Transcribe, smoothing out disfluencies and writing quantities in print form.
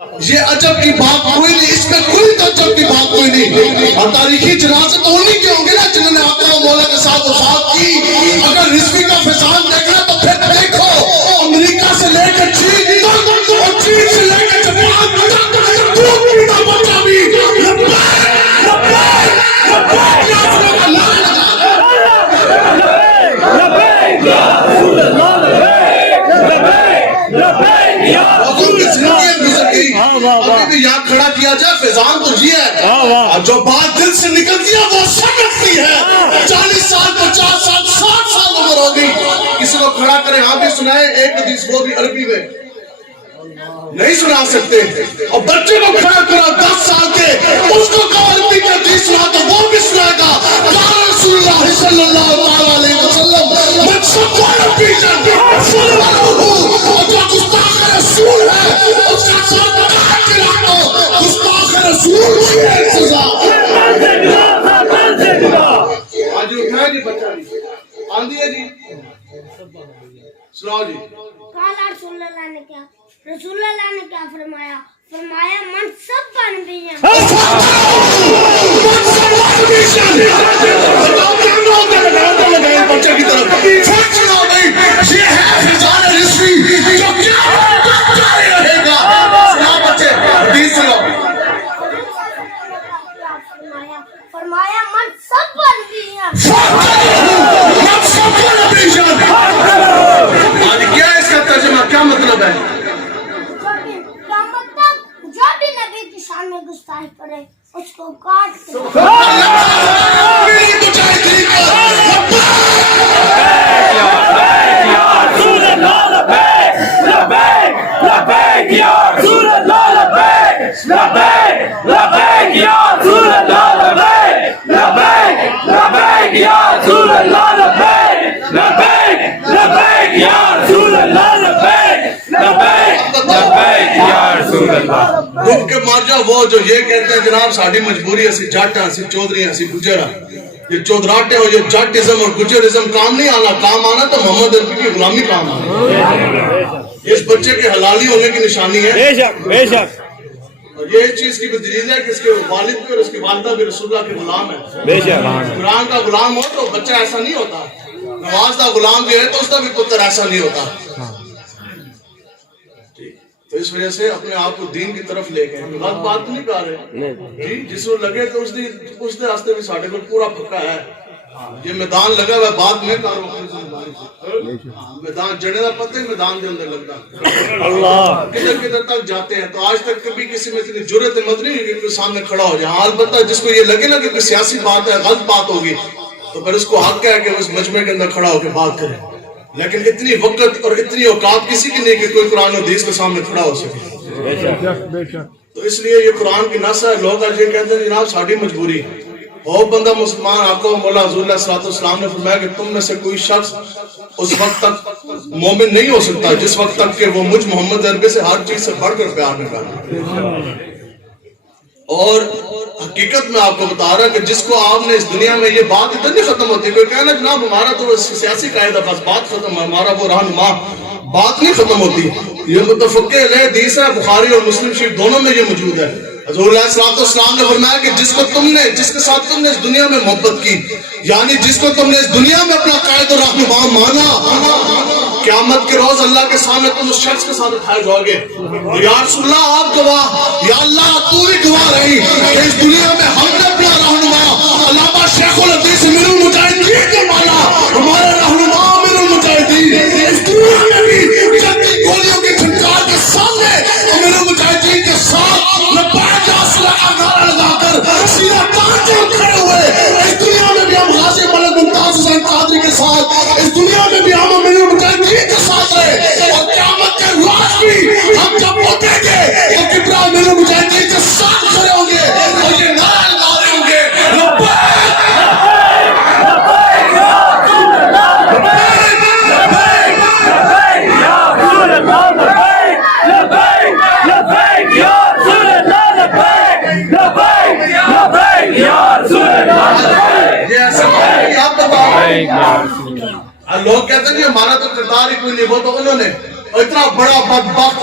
یہ عجب کی بات کوئی نہیں، اس میں کوئی تعجب کی بات کوئی نہیں. اور تاریخی جنازے تو انہی کے ہوں گے نا جنہوں نے آقا و مولا کے ساتھ وفات کی. اگر رسمی کا فیضان دیکھنا تو پھر دیکھو امریکہ سے لے کر چین تک اور چین سے لے کر جاپان تک دودھ پیتا بچہ بھی لبیک لبیک لبیک یا رسول اللہ لبیک یا رسول اللہ لبیک لبیک یا رسول اللہ. ابھی بھی یاد کھڑا کیا جائے فیضان تو یہ ہے جو بات دل سے نکلتی ہے وہ سکتی ہے. 40 سال 50 سال 60 سال عمر ہوگی. کسی کو کھڑا کریں آپ بھی سنائیں ایک حدیث وہ بھی عربی میں نہیں سنا سکتے. اور بچے کو کھڑا کرو 10 سال کے اس کو عربی کا حدیث سنا تو وہ بھی سنائے گا. قال رسول اللہ صلی اللہ علیہ وسلم من سب عربی رسول اللہ اور جو گستاخ رسول ہے اس کا ساتھ رسول کی ہے سزا. آج اٹھائے جی بچہ جی آندھی ہے جی سناؤ جی. قال رسول اللہ نے کیا فرمایا من سب انبیاء بچے کی طرف سوچنا نہیں. یہ ہے فضان رسوی جو کیا جاری رہے گا. سنا بچے حدیث سناؤ. فرمایا من سب انبیاء. آج کیا ہے اس کا ترجمہ کیا مطلب ہے؟ جو بھی نبی کی شان میں گستاخی کرے اس کو کاٹ دو. دکھ کے مار جاؤ وہ جو یہ کہتے ہیں جناب ساڑھی مجبوری اسی جٹ ہیں اسی چودھری ہیں اسی گجر ہیں. یہ چودراٹے ہو یہ جٹزم اور گجرزم کام نہیں آنا. کام آنا تو محمد عربی کی غلامی کام آنا. اس بچے کے حلالی ہونے کی نشانی ہے. بے شک بے شک. اور یہ چیز کی بھی دلیل ہے کہ اس کے والد بھی اور اس کی والدہ بھی رسول اللہ کے غلام ہے. بے شک. قرآن کا غلام ہو تو بچہ ایسا نہیں ہوتا. نماز کا غلام بھی ہے تو اس کا بھی پتر ایسا نہیں ہوتا. تو اس وجہ سے اپنے آپ کو دین کی طرف لے گئے. غلط بات نہیں کر رہے جی. جس کو لگے تو اس راستے بھی ساڑھے کو پورا پکا ہے. یہ میدان لگا ہوا بات میں میدان جڑے دا پتہ ہی میدان دے اندر لگتا. اللہ کدھر تک جاتے ہیں. تو آج تک کبھی کسی میں اتنی جرأت مت نہیں کہ کوئی سامنے کھڑا ہو جائے. البتہ جس کو یہ لگے نا کہ کوئی سیاسی بات ہے غلط بات ہوگی تو پھر اس کو حق ہے کہ اس مجمع کے اندر کھڑا ہو کے بات کرے. لیکن اتنی وقت اور اتنی اوقات کسی کی نہیں کہ کوئی قرآن و حدیث کے سامنے کھڑا ہو سکے. تو اس لیے یہ قرآن کی نص ہے. لوگ آج یہ کہتے ہیں جناب ساڑھی مجبوری. وہ بندہ مسلمان آقا و مولا حضور علیہ السلام نے فرمایا کہ تم میں سے کوئی شخص اس وقت تک مومن نہیں ہو سکتا جس وقت تک کہ وہ مجھ محمد عربی سے ہر چیز سے بڑھ کر پیار نہ کرے. اور حقیقت میں آپ کو بتا رہا کہ جس کو آپ نے اس دنیا میں یہ بات ادھر نہیں ختم ہوتی. کوئی کہنا جناب ہمارا تو سیاسی قاعدہ بس بات ختم ہے ہمارا وہ رہنما بات نہیں ختم ہوتی. یہ متفق علیہ حدیث ہے. بخاری اور مسلم شریف دونوں میں یہ موجود ہے. حضور علیہ السلام نے فرمایا کہ جس کے ساتھ تم نے اس دنیا میں محبت کی یعنی جس کو تم نے اس دنیا میں اپنا قائد و رہنما مانا قیامت کے روز اللہ کے سامنے تم اس شخص کے ساتھ اٹھائے جاؤ گے. یا رسول اللہ آپ گواہ یا اللہ تو بھی گواہ رہی کہ اس دنیا میں ہم نے اپنا رہنما علامہ شیخ الحدیث امیر المجاہدین کو مانا. ہمارا رہنما امیر المجاہدین اس دنیا میں بھی جنگی گولیوں کی چھنکار کے سامنے امیر المجاہدین کے ساتھ لبیک یا رسول اللہ نعرہ لگا کر سیدھا تاج کھڑے ہوئے. اس دنیا میں بھی ہم غازی ملک ممتاز حسین قادری کے ساتھ اس دنیا میں بھی ہم امیر المجاہدین کے ساتھ رہے. اور قیامت کے روز بھی ہم جب اٹھیں گے تو کبرا امیر المجاہدین کے ساتھ کھڑے ہوں گے اور یہ نعرہ لگا رہے ہوں گے لبیک لوگ کہتے ہیں ہمارا تو کردار ہی کوئی نہیں. وہ تو انہوں نے اتنا بڑا بدبخت